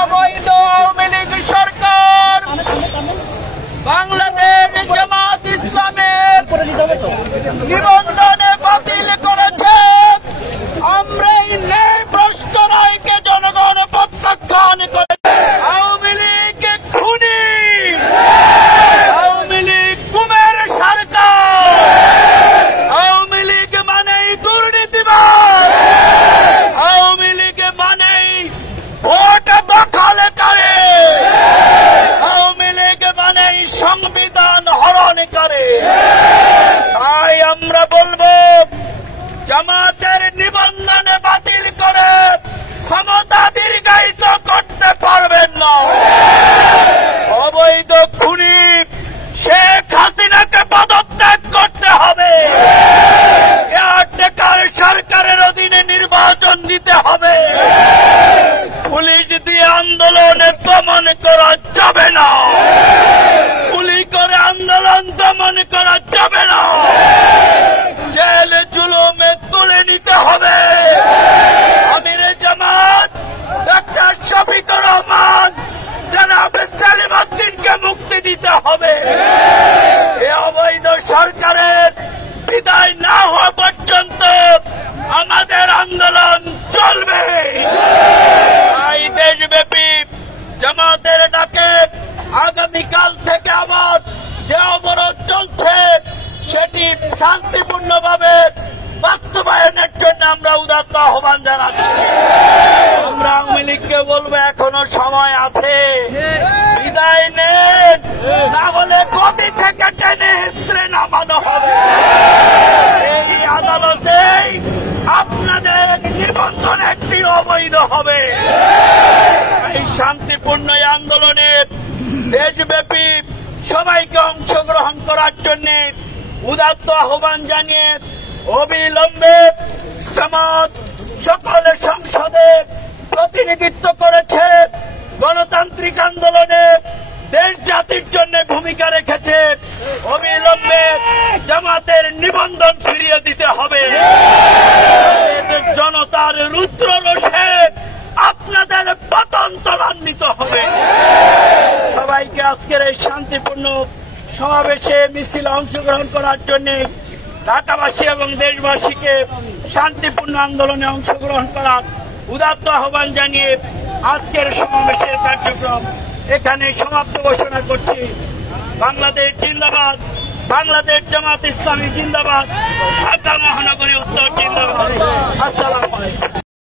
অবৈধ আওয়ামী লীগ সরকার বাংলাদেশ জামাত ইসলামের নিবন্ধনে বাতিল করেছে। আমরা এই ন্যায় ভ্রষ্ট রায়কে জনগণ প্রত্যাখ্যান পুলিশ দিয়ে আন্দোলনে দমন করা যাবে না, গুলি করে আন্দোলন দমন করা যাবে না, জেল জুলুমে তুলে নিতে হবে। আমিরে জামাত ডক্টর শফিকুর রহমান জনাব সেলিম উদ্দিনকে মুক্তি দিতে হবে। এই অবৈধ সরকারের বিদায় না হওয়া পর্যন্ত আমাদের আন্দোলন চলবে। তাই দেশব্যাপী জামাতের ডাকে আগামীকাল থেকে আবার যে অবরোধ চলছে সেটি শান্তিপূর্ণভাবে বাস্তবায়নের জন্য আমরা উদাত্ত আহ্বান জানাচ্ছি। আমরা আওয়ামী লীগকে বলবো এখনো সময় আছে, বিদায় নেন, না হলে গদি থেকে টেনে হেসড়ে নামানো হবে। এই আদালতেই আপনাদের নিবন্ধন একটি অবৈধ হবে। এই শান্তিপূর্ণ এই আন্দোলনে দেশব্যাপী সবাইকে অংশগ্রহণ করার জন্য উদাত্ত আহ্বান জানিয়ে অবিলম্বে জামাত সকলে সংসদে প্রতিনিধিত্ব করেছে, গণতান্ত্রিক আন্দোলনে দেশ জাতির জন্য ভূমিকা রেখেছে। অবিলম্বে জামাতের নিবন্ধন ফিরিয়ে দিতে হবে। জনতার রুদ্র রোষে আপনাদের পতন ত্বরান্বিত হবে। সবাইকে আজকের এই শান্তিপূর্ণ সমাবেশে মিছিলে অংশগ্রহণ করার জন্য ঢাকাবাসী এবং দেশবাসীকে শান্তিপূর্ণ আন্দোলনে অংশগ্রহণ করার উদাত্ত আহ্বান জানিয়ে আজকের সমাবেশের কার্যক্রম এখানে সমাপ্ত ঘোষণা করছি। বাংলাদেশ জিন্দাবাদ, বাংলাদেশ জামাত ইসলামী জিন্দাবাদ, ঢাকা মহানগরী উত্তর জিন্দাবাদ। আসসালামু আলাইকুম।